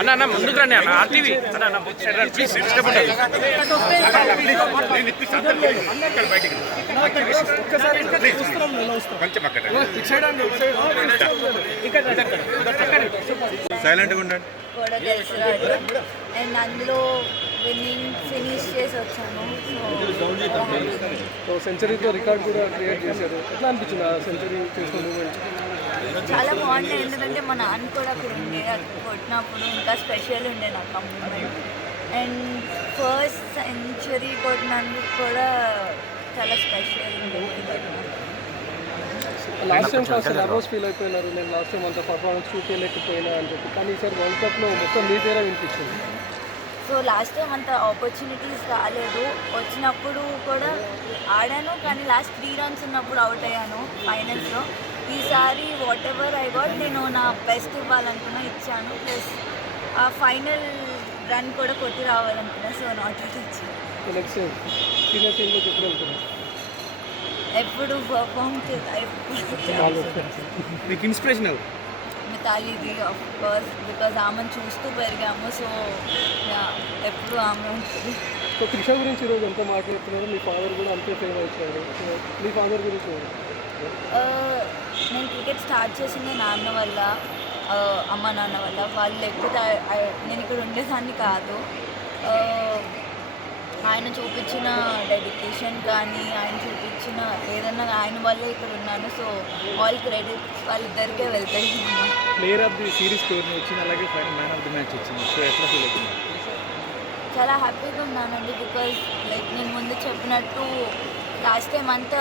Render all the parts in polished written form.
అన్న అన్న ముందుకు రండి అన్న ఆర్టీవీ అన్న అన్న ప్లీజ్ సైలెంట్గా ఉండండి. కూడా గెలిచాడు అండ్ అందులో విన్నింగ్ ఫినిష్ చేసి వచ్చాను. సో సెంచరీతో రికార్డ్ కూడా క్రియేట్ చేశారు. ఎట్లా అనిపించింది ఆ సెంచరీ చేసిన మూమెంట్? చాలా బాగుండే, ఎందుకంటే మా నాన్న కూడా అక్కడ ఉండే, అక్కడ కొట్టినప్పుడు ఇంకా స్పెషల్ ఉండే నాకు ఆ మూమెంట్. అండ్ ఫస్ట్ సెంచరీ కొట్టినందుకు కూడా చాలా స్పెషల్ ఉండే. లాస్ట్ టైం కాస్త నర్వస్ ఫీల్ అయిపోయినారు, నేను లాస్ట్ టైం అంత పర్ఫార్మెన్స్ చూపించలేకపోయినా అని చెప్పి, కానీ ఈసారి వరల్డ్ కప్లో మొత్తం మీ పేరే వినిపించింది. సో లాస్ట్ టైం అంత ఆపర్చునిటీస్ రాలేదు, వచ్చినప్పుడు కూడా ఆడాను కానీ లాస్ట్ 3 runs ఉన్నప్పుడు అవుట్ అయ్యాను ఫైనల్స్లో. ఈసారి వాట్ ఎవర్ ఐ గాట్ నేను నా బెస్ట్ ఇవ్వాలనుకున్నా, ఇచ్చాను. ప్లస్ ఆ ఫైనల్ రన్ కూడా కొట్టి రావాలనుకున్నా, సో నాట్ అవుట్ ఇచ్చాను. నెక్స్ట్ సీనియర్ టీంలో ఎప్పుడు వెళ్తున్నాను? ఎప్పుడు పర్ఫామ్ మీకు ఇన్స్పిరేషన్ ఎవరు? మితాలీది ఆఫ్ కోర్స్, బికాజ్ ఆమెను చూస్తూ పెరిగాము. సో ఎప్పుడు ఆమె ఉంటుంది. సో త్రిష గురించి ఈరోజు ఎంత మాట్లాడుతున్నారు, మీ ఫాదర్ కూడా అంతే ఫేమ్ అవుతున్నారు. సో మీ ఫాదర్ గురించి నేను క్రికెట్ స్టార్ట్ చేసింది నాన్న వల్ల, అమ్మ నాన్న వల్ల. వాళ్ళు లేకపోతే నేను ఇక్కడ ఉండేదాన్ని కాదు. ఆయన చూపించిన డెడికేషన్ కానీ, ఆయన చూపించిన ఏదన్నా ఆయన వల్లే ఇక్కడ ఉన్నాను. సో ఆల్ క్రెడిట్ వాళ్ళిద్దరికే వెళ్తాయి. Player of the series tourney వచ్చింది, అలాగే మ్యాన్ ఆఫ్ ది మ్యాచ్ వచ్చింది. సో ఎట్లా ఫీల్ అవుతుంది? చాలా హ్యాపీగా ఉన్నానండి, బికాజ్ లైక్ నేను ముందు చెప్పినట్టు లాస్ట్ టైం అంతా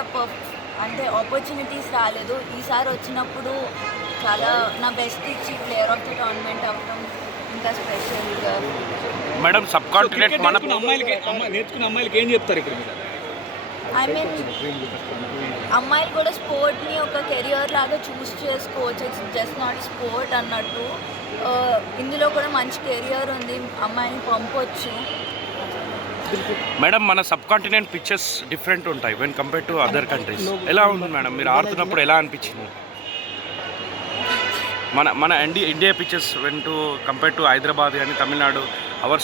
అంటే ఆపర్చునిటీస్ రాలేదు. ఈసారి వచ్చినప్పుడు చాలా నా బెస్ట్ ఇచ్చి ప్లేయర్ ఆఫ్ ది టోర్నమెంట్ అవ్వడం ఇంకా స్పెషల్గా. మేడం సబ్ కాంటినెంట్ మన నేర్చుకున్న అమ్మాయిలకి ఏం చెప్తారు ఇక్కడ? ఐ మీన్ అమ్మాయిలు కూడా స్పోర్ట్ని ఒక కెరియర్ లాగా చూస్ చేసుకోవచ్చు, ఇట్స్ జస్ట్ నాట్ స్పోర్ట్ అన్నట్టు. ఇందులో కూడా మంచి కెరియర్ ఉంది, అమ్మాయిని పంపొచ్చు. మేడం మన సబ్ కాంటినెంట్ పిక్చర్స్ డిఫరెంట్ ఉంటాయి when compare to other countries. ఎలా ఉంది మేడం మీరు ఆడుతున్నప్పుడు, ఎలా అనిపించింది? మన India pictures when to compare to Hyderabad కానీ తమిళనాడు, అవర్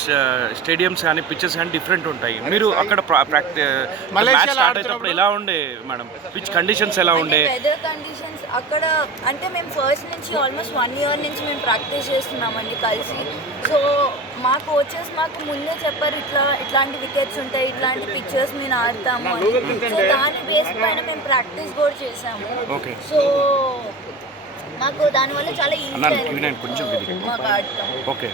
స్టేడియంస్ కానీ పిక్చర్స్ కానీ డిఫరెంట్ ఉంటాయి. మీరు అక్కడ మ్యాచ్ స్టార్ట్ అయినప్పుడు ఎలా ఉండే మేడం? పిచ్ కండిషన్స్ ఎలా ఉండే? వెదర్ కండిషన్స్ అక్కడ అంటే మేము ఫస్ట్ నుంచి ఆల్మోస్ట్ 1 year నుంచి మేము ప్రాక్టీస్ చేస్తున్నామండి కలిసి. సో మా కోచెస్ మాకు ముందే చెప్పారు, ఇట్లాంటి వికెట్స్ ఉంటాయి, ఇట్లాంటి పిక్చర్స్ మేము ఆడతాము అని. సో దాని బేస్ పైన మేము ప్రాక్టీస్ కూడా చేసాము. సో మాకు దానివల్ల చాలా ఈజీ కొంచెం మాకు ఆడతాం. ఓకే.